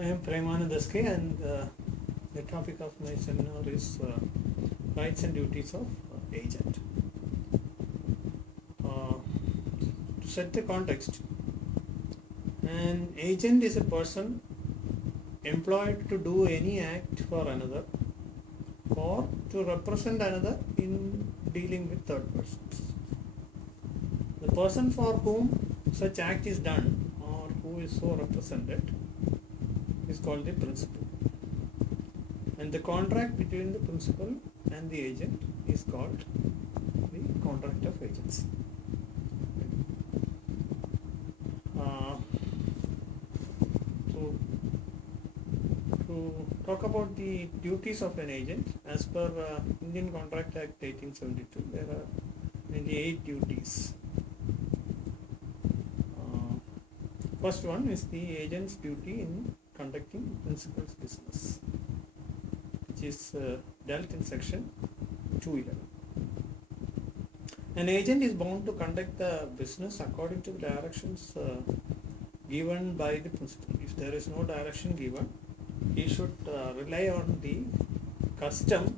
I am Premanand Daske, and the topic of my seminar is rights and duties of agent. To set the context, an agent is a person employed to do any act for another or to represent another in dealing with third persons. The person for whom such act is done or who is so represented is called the principal, and the contract between the principal and the agent is called the contract of agency. To talk about the duties of an agent, as per Indian Contract Act 1872, there are mainly 8 duties. First one is the agent's duty in conducting principal's business, which is dealt in section 211. An agent is bound to conduct the business according to the directions given by the principal. If there is no direction given, he should rely on the custom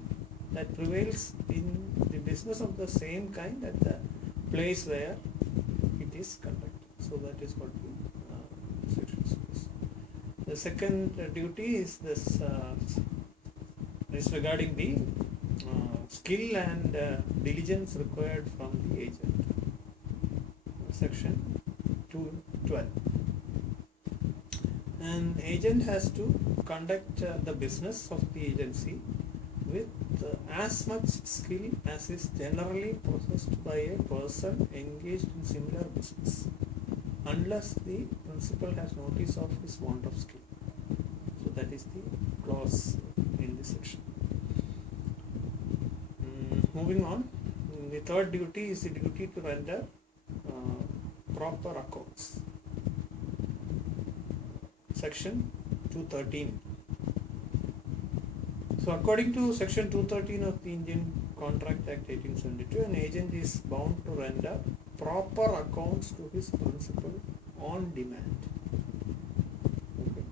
that prevails in the business of the same kind at the place where it is conducted. So that is what the section says. The second duty is this is regarding the skill and diligence required from the agent. Section 212. An agent has to conduct the business of the agency with as much skill as is generally possessed by a person engaged in similar business, unless the principal has notice of his want of skill. So that is the clause in this section. Moving on, the third duty is the duty to render proper accounts. Section 213. So according to section 213 of the Indian Contract Act 1872, an agent is bound to render proper accounts to his principal on demand. Okay.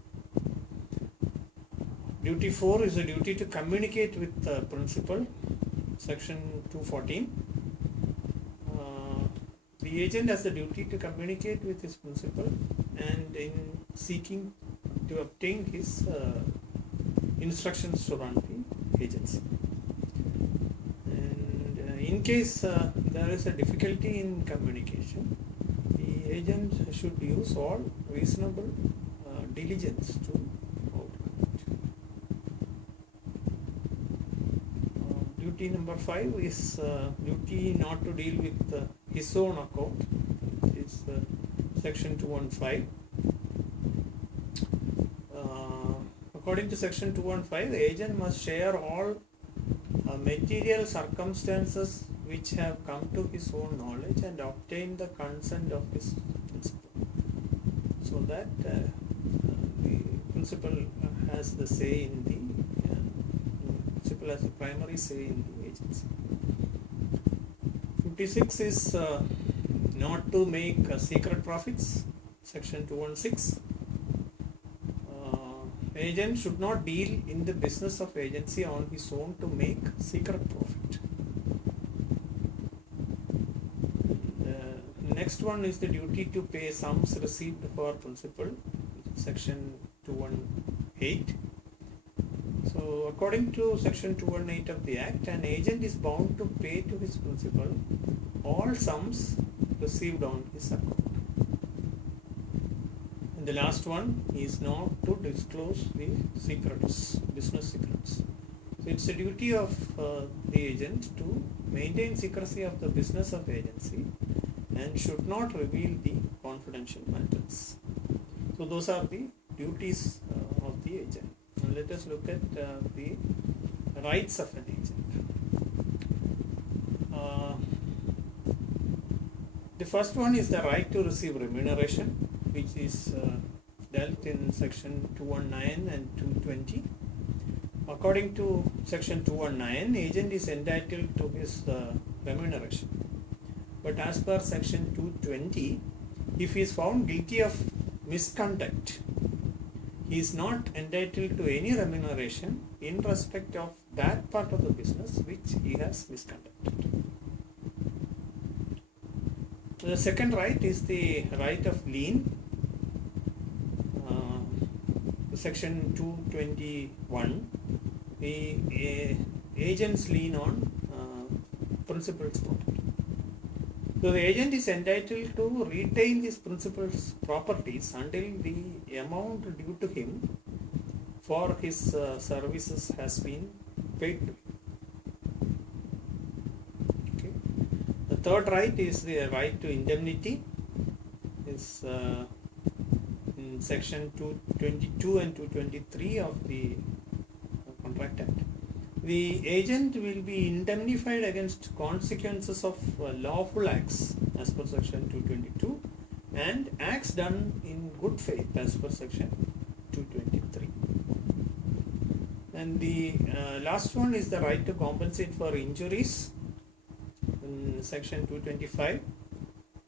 Duty 4 is the duty to communicate with the principal. Section 214. The agent has the duty to communicate with his principal and in seeking to obtain his instructions to run the agency. And in case there is a difficulty in communication, the agent should use all reasonable diligence to overcome it. Duty number 5 is duty not to deal with his own account. Is section 215. According to section 215, the agent must share all material circumstances which have come to his own knowledge and obtain the consent of his principal, so that the principal has the say in the principal has the primary say in the agency. 56 is not to make secret profits. Section 216. Agent should not deal in the business of agency on his own to make secret profit. Next one is the duty to pay sums received for principal. Section 218. So according to section 218 of the Act, an agent is bound to pay to his principal all sums received on his account. And the last one is not to disclose the secrets, business secrets. So it's a duty of the agent to maintain secrecy of the business of agency and should not reveal the confidential matters. So those are the duties of the agent. Now let us look at the rights of an agent. The first one is the right to receive remuneration, which is dealt in section 219 and 220. According to section 219, agent is entitled to his remuneration. But as per section 220, if he is found guilty of misconduct, he is not entitled to any remuneration in respect of that part of the business which he has misconducted. The second right is the right of lien. Section 221, the agent's lien on principal's property. So the agent is entitled to retain his principal's properties until the amount due to him for his services has been paid to him. Okay. The third right is the right to indemnity. Is in section 222 and 223 of the Contract Act. The agent will be indemnified against consequences of lawful acts as per section 222 and acts done in good faith as per section 223. And the last one is the right to compensate for injuries in section 225.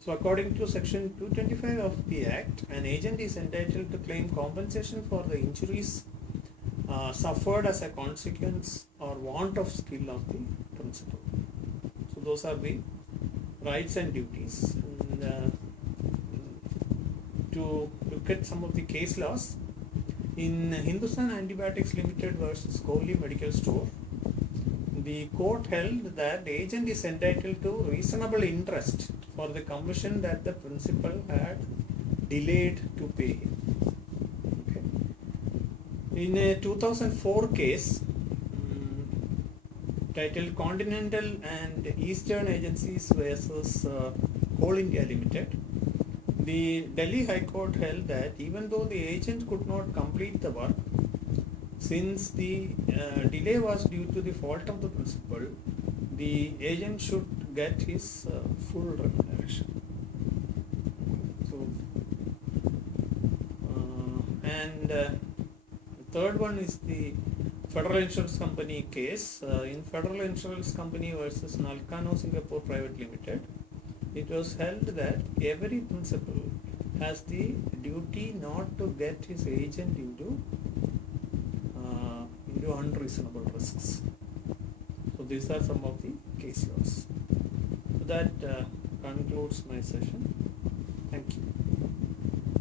So according to section 225 of the Act, an agent is entitled to claim compensation for the injuries suffered as a consequence or want of skill of the principal. So those are the rights and duties. And, to look at some of the case laws, in Hindustan Antibiotics Limited versus Kohli Medical Store, the court held that the agent is entitled to reasonable interest for the commission that the principal had delayed to pay him. Okay. In a 2004 case titled Continental and Eastern Agencies versus Coal India Limited, the Delhi High Court held that even though the agent could not complete the work, since the delay was due to the fault of the principal, the agent should get his full remuneration. So, the third one is the Federal Insurance Company case. In Federal Insurance Company versus Nalcano Singapore Private Limited, it was held that every principal has the duty not to get his agent into unreasonable risks. So these are some of the case laws. So that concludes my session. Thank you.